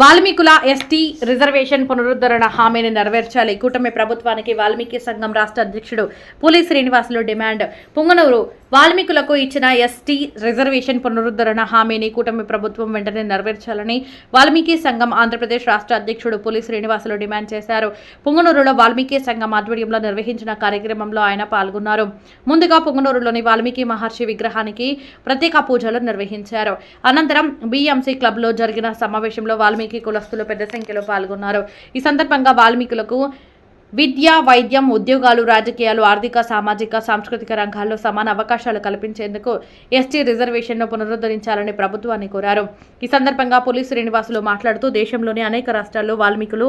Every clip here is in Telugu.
వాల్మీకుల ఎస్టీ రిజర్వేషన్ పునరుద్ధరణ హామీని నెరవేర్చాలి. కూటమి ప్రభుత్వానికి వాల్మీకి సంఘం రాష్ట్ర అధ్యక్షుడు పూలి శ్రీనివాసులు డిమాండ్. పుంగనూరు వాల్మీకులకు ఇచ్చిన ఎస్టీ రిజర్వేషన్ పునరుద్ధరణ హామీని కూటమి ప్రభుత్వం వెంటనే నెరవేర్చాలని వాల్మీకి సంఘం ఆంధ్రప్రదేశ్ రాష్ట్ర అధ్యక్షుడు పూలి శ్రీనివాసులు డిమాండ్ చేశారు. పుంగనూరులో వాల్మీకి సంఘం ఆధ్వర్యంలో నిర్వహించిన కార్యక్రమంలో ఆయన పాల్గొన్నారు. ముందుగా పుంగనూరులోని వాల్మీకి మహర్షి విగ్రహానికి ప్రత్యేక పూజలు నిర్వహించారు. అనంతరం బిఎంసీ క్లబ్ లో జరిగిన సమావేశంలో వాల్మీకి కులస్తులు పెద్ద సంఖ్యలో పాల్గొన్నారు. ఈ సందర్భంగా వాల్మీకులకు విద్య, వైద్యం, ఉద్యోగాలు, రాజకీయాలు, ఆర్థిక, సామాజిక, సాంస్కృతిక రంగాల్లో సమాన అవకాశాలు కల్పించేందుకు ఎస్టీ రిజర్వేషన్ను పునరుద్ధరించాలని ప్రభుత్వాన్ని కోరారు. ఈ సందర్భంగా పూలి శ్రీనివాసులు మాట్లాడుతూ దేశంలోని అనేక రాష్ట్రాల్లో వాల్మీకులు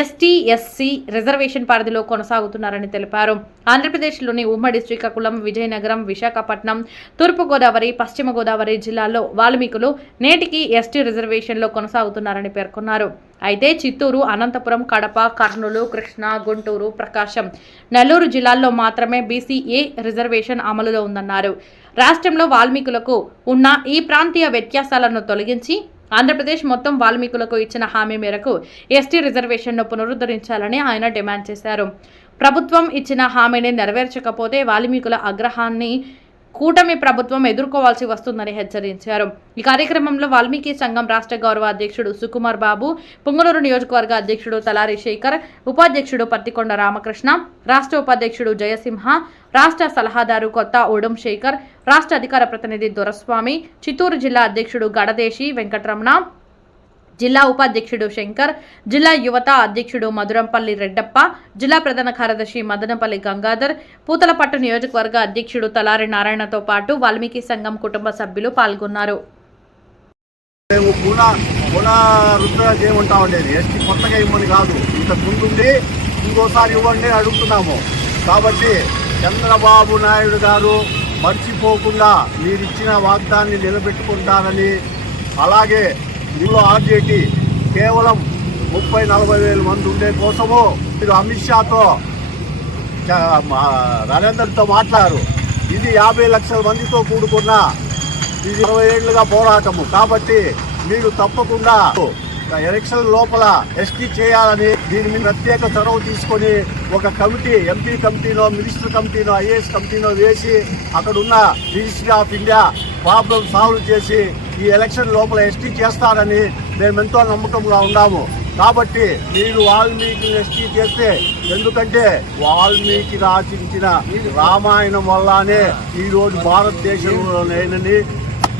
ఎస్టీ, ఎస్సీ రిజర్వేషన్ పరిధిలో కొనసాగుతున్నారని తెలిపారు. ఆంధ్రప్రదేశ్లోని ఉమ్మడి శ్రీకాకుళం, విజయనగరం, విశాఖపట్నం, తూర్పుగోదావరి, పశ్చిమ గోదావరి జిల్లాల్లో వాల్మీకులు నేటికి ఎస్టీ రిజర్వేషన్లో కొనసాగుతున్నారని పేర్కొన్నారు. అయితే చిత్తూరు, అనంతపురం, కడప, కర్నూలు, కృష్ణా, గుంటూరు, ప్రకాశం, నెల్లూరు జిల్లాల్లో మాత్రమే బీసీఏ రిజర్వేషన్ అమలులో ఉందన్నారు. రాష్ట్రంలో వాల్మీకులకు ఉన్న ఈ ప్రాంతీయ వ్యత్యాసాలను తొలగించి ఆంధ్రప్రదేశ్ మొత్తం వాల్మీకులకు ఇచ్చిన హామీ మేరకు ఎస్టీ రిజర్వేషన్ను పునరుద్ధరించాలని ఆయన డిమాండ్ చేశారు. ప్రభుత్వం ఇచ్చిన హామీని నెరవేర్చకపోతే వాల్మీకుల ఆగ్రహాన్ని కూటమి ప్రభుత్వం ఎదుర్కోవాల్సి వస్తుందని హెచ్చరించారు. ఈ కార్యక్రమంలో వాల్మీకి సంఘం రాష్ట్ర గౌరవ అధ్యక్షుడు సుకుమార్ బాబు, పుంగనూరు నియోజకవర్గ అధ్యక్షుడు తలారి శేఖర్, ఉపాధ్యక్షుడు పత్తికొండ రామకృష్ణ, రాష్ట్ర ఉపాధ్యక్షుడు జయసింహ, రాష్ట్ర సలహాదారు కొత్త ఉడం శేఖర్, రాష్ట్ర అధికార ప్రతినిధి దొరస్వామి, చిత్తూరు జిల్లా అధ్యక్షుడు గడదేశి వెంకటరమణ, జిల్లా ఉపాధ్యక్షుడు శంకర్, జిల్లా యువత అధ్యక్షుడు మధురంపల్లి రెడ్డప్ప, జిల్లా ప్రధాన కార్యదర్శి మదనపల్లి గంగాధర్, పూతలపట్టు నియోజకవర్గ అధ్యక్షుడు తలారి నారాయణతో పాటు వాల్మీకి సంఘం కుటుంబ సభ్యులు పాల్గొన్నారు. కొత్తగా ఇవ్వని కాదు, ఇంతకు ముందుండి ఇంకోసారి ఇవ్వండి అడుగుతున్నాము. కాబట్టి చంద్రబాబు నాయుడు గారు మర్చిపోకుండా మీరిచ్చిన వాగ్దాన్ని నిలబెట్టుకుంటారని, అలాగే ఇందులో ఆర్జేటీ కేవలం 30-40 వేల మంది ఉండే కోసము మీరు అమిత్ షాతో నరేందర్తో మాట్లాడారు. ఇది 50 లక్షల మందితో కూడుకున్న ఇది 20 ఏళ్లుగా పోరాటము. కాబట్టి మీరు తప్పకుండా ఎలక్షన్ లోపల ఎస్టీ చేయాలని దీని మీద ప్రత్యేక చొరవ తీసుకొని ఒక కమిటీ, ఎంపీ కమిటీనో, మినిస్టర్ కమిటీనో, ఐఏఎస్ కమిటీనో వేసి అక్కడున్న ministry of India problem solve చేసి ఈ ఎలక్షన్ లోపల ఎస్టీ చేస్తారని మేము ఎంతో నమ్మకంగా ఉన్నాము. కాబట్టి మీరు వాల్మీకి ఎస్టీ చేస్తే, ఎందుకంటే వాల్మీకి రచించిన రామాయణం వల్లనే ఈరోజు భారతదేశంలోనేనని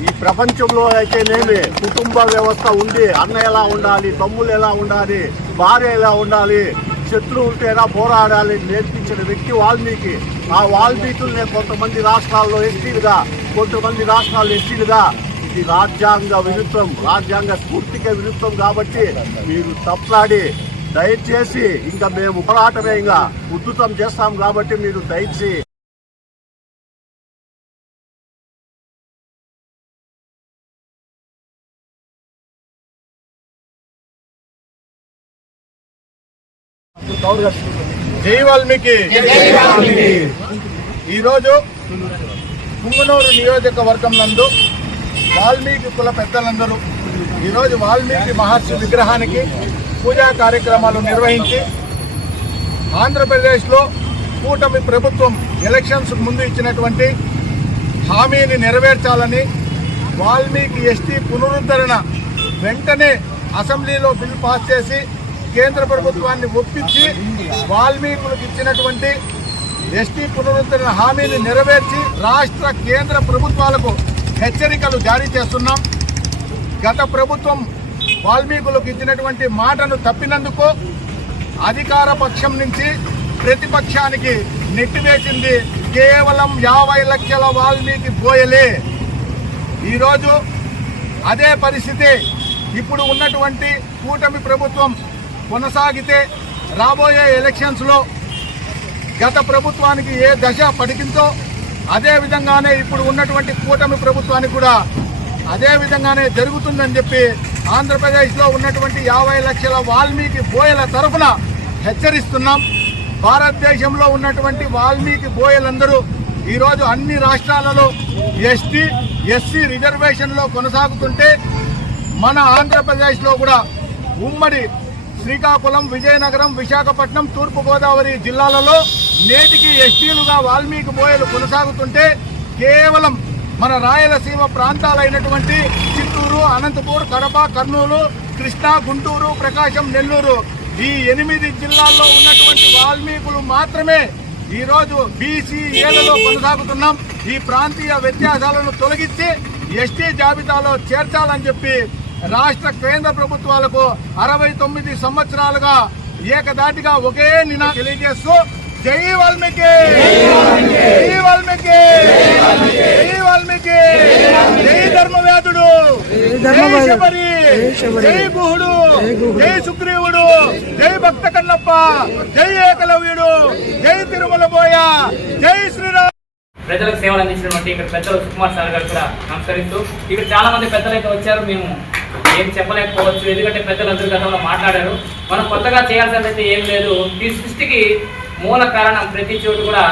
ఈ ప్రపంచంలో అయితేనేమి కుటుంబ వ్యవస్థ ఉంది. అన్న ఎలా ఉండాలి, తమ్ముళ్ళు ఎలా ఉండాలి, భార్య ఎలా ఉండాలి, శత్రువులతో ఎలా పోరాడాలి నేర్పించిన వ్యక్తి వాల్మీకి. ఆ వాల్మీకుల్ని కొంతమంది రాష్ట్రాల్లో ఎస్టీలుగా, కొంతమంది రాష్ట్రాల్లో ఎస్టీలుగా, ఇది రాజ్యాంగ విరుద్ధం, రాజ్యాంగ స్ఫూర్తికి విరుద్ధం. కాబట్టి మీరు తప్పలాడి దయచేసి ఇంకా మేము పోరాటమే ఇంకా ఉద్ధృతం చేస్తాం. కాబట్టి మీరు దయచేసి జై వాల్మీకి. ఈరోజు పుంగనూరు నియోజకవర్గం నందు వాల్మీకి కుల పెద్దలందరూ ఈరోజు వాల్మీకి మహర్షి విగ్రహానికి పూజా కార్యక్రమాలు నిర్వహించి ఆంధ్రప్రదేశ్లో కూటమి ప్రభుత్వం ఎలక్షన్స్ ముందు ఇచ్చినటువంటి హామీని నెరవేర్చాలని, వాల్మీకి ఎస్టీ పునరుద్ధరణ వెంటనే అసెంబ్లీలో బిల్ పాస్ చేసి కేంద్ర ప్రభుత్వాన్ని ఒప్పించి వాల్మీకులకు ఇచ్చినటువంటి ఎస్టీ పునరుద్ధరణ హామీని నెరవేర్చి రాష్ట్ర, కేంద్ర ప్రభుత్వాలకు హెచ్చరికలు జారీ చేస్తున్నాం. గత ప్రభుత్వం వాల్మీకులకు ఇచ్చినటువంటి మాటను తప్పినందుకు అధికార పక్షం నుంచి ప్రతిపక్షానికి నెట్టివేసింది కేవలం 50 లక్షల వాల్మీకి బోయలే. ఈరోజు అదే పరిస్థితి ఇప్పుడు ఉన్నటువంటి కూటమి ప్రభుత్వం కొనసాగితే రాబోయే ఎలక్షన్స్లో గత ప్రభుత్వానికి ఏ దశ పడికిందో అదే విధంగానే ఇప్పుడు ఉన్నటువంటి కూటమి ప్రభుత్వానికి కూడా అదే విధంగానే జరుగుతుందని చెప్పి ఆంధ్రప్రదేశ్లో ఉన్నటువంటి 50 లక్షల వాల్మీకి బోయల తరఫున హెచ్చరిస్తున్నాం. భారతదేశంలో ఉన్నటువంటి వాల్మీకి బోయలందరూ ఈరోజు అన్ని రాష్ట్రాలలో ఎస్టీ, ఎస్సీ రిజర్వేషన్లో కొనసాగుతుంటే మన ఆంధ్రప్రదేశ్లో కూడా ఉమ్మడి శ్రీకాకుళం, విజయనగరం, విశాఖపట్నం, తూర్పుగోదావరి జిల్లాలలో నేటికి ఎస్టీలుగా వాల్మీకి బోయలు కొనసాగుతుంటే కేవలం మన రాయలసీమ ప్రాంతాలైనటువంటి చిత్తూరు, అనంతపూర్, కడప, కర్నూలు, కృష్ణా, గుంటూరు, ప్రకాశం, నెల్లూరు ఈ 8 జిల్లాల్లో ఉన్నటువంటి వాల్మీకులు మాత్రమే ఈరోజు బీసీఏలలో కొనసాగుతున్నాం. ఈ ప్రాంతీయ వ్యత్యాసాలను తొలగించి ఎస్టీ జాబితాలో చేర్చాలని చెప్పి రాష్ట్ర కేంద్ర ప్రభుత్వాలకు 69 సంవత్సరాలుగా ఏకదాటిగా ఒకే నినాదం తెలియజేస్తూ జై వాల్మీకి, జై వాల్మీకి, జై వాల్మీకి, జై ధర్మవ్యాధుడు, జై శబరి, జై గుహుడు, జై సుగ్రీవుడు, జై భక్త కన్నప్ప, జై ఏకలవ్యుడు, జై తిరుమల బోయ, జై శ్రీరామ్. ప్రజలకు సేవలు అందించినటువంటి ఇక్కడ పెద్దలు సుకుమార్ సార్ గారు కూడా నమస్కరిస్తూ, ఇక్కడ చాలా మంది పెద్దలు అయితే వచ్చారు. మేము ఏం చెప్పలేకపోవచ్చు, ఎందుకంటే పెద్దలందరూ గతంలో మాట్లాడారు. మనం కొత్తగా చేయాల్సినది ఏం లేదు. ఈ సృష్టికి మూల కారణం ప్రతి చోటు కూడా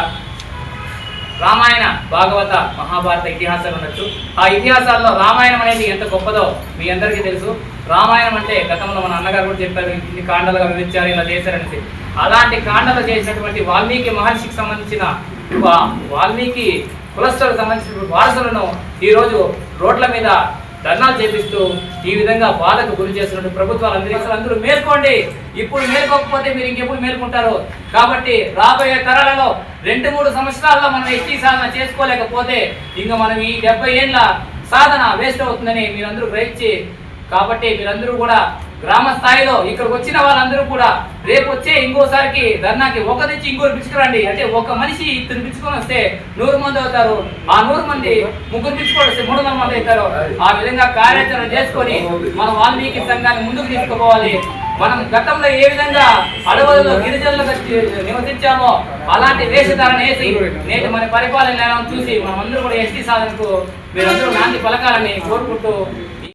రామాయణ, భాగవత, మహాభారత ఇతిహాసాలు ఉండొచ్చు. ఆ ఇతిహాసాల్లో రామాయణం అనేది ఎంత గొప్పదో మీ అందరికీ తెలుసు. రామాయణం అంటే గతంలో మన అన్నగారు కూడా చెప్పారు, ఇన్ని కాండలుగా వివరించారు, ఇలా చేశారనేసి. అలాంటి కాండలు చేసినటువంటి వాల్మీకి మహర్షికి సంబంధించిన వాల్మీకి కులస్తులకు సంబంధించిన వారసులను ఈరోజు రోడ్ల మీద ధర్నాలు చేపిస్తూ ఈ విధంగా బాధకు గురి చేస్తున్నట్టు ప్రభుత్వాలందరూ మేల్కోండి. ఇప్పుడు మేల్కోకపోతే మీరు ఇంకెప్పుడు మేల్కొంటారు. కాబట్టి రాబోయే తరాలలో 2-3 సంవత్సరాల్లో మనం ఎస్టీ సాధన చేసుకోలేకపోతే ఇంకా మనం ఈ 70 ఏళ్ళ సాధన వేస్ట్ అవుతుందని మీరందరూ గ్రహించి, కాబట్టి మీరందరూ కూడా గ్రామ స్థాయిలో ఇక్కడికి వచ్చిన వాళ్ళందరూ కూడా రేపు వచ్చే ఇంకోసారికి ధర్నాకి ఒక నుంచి ఇంకోరు పిలుచుకురండి. అంటే ఒక మనిషి ఇద్దరు పిలుచుకొని వస్తే 100 మంది అవుతారు. ఆ 100 మంది ముగ్గురు పిలుచుకొని వస్తే 300 మంది అవుతారు. ఆ విధంగా కార్యాచరణ చేసుకొని మన వాల్మీకి సంఘాన్ని ముందుకు తీసుకుపోవాలి. మనం గతంలో ఏ విధంగా అడవులలో గిరిజనులుగా నివసించామో అలాంటి వేషధారణ వేసి నేటి మన పరిపాలన చూసి మనమందరూ కూడా ఎస్టీ సాధనకు మీరందరూ నాంది పలకాలని కోరుకుంటూ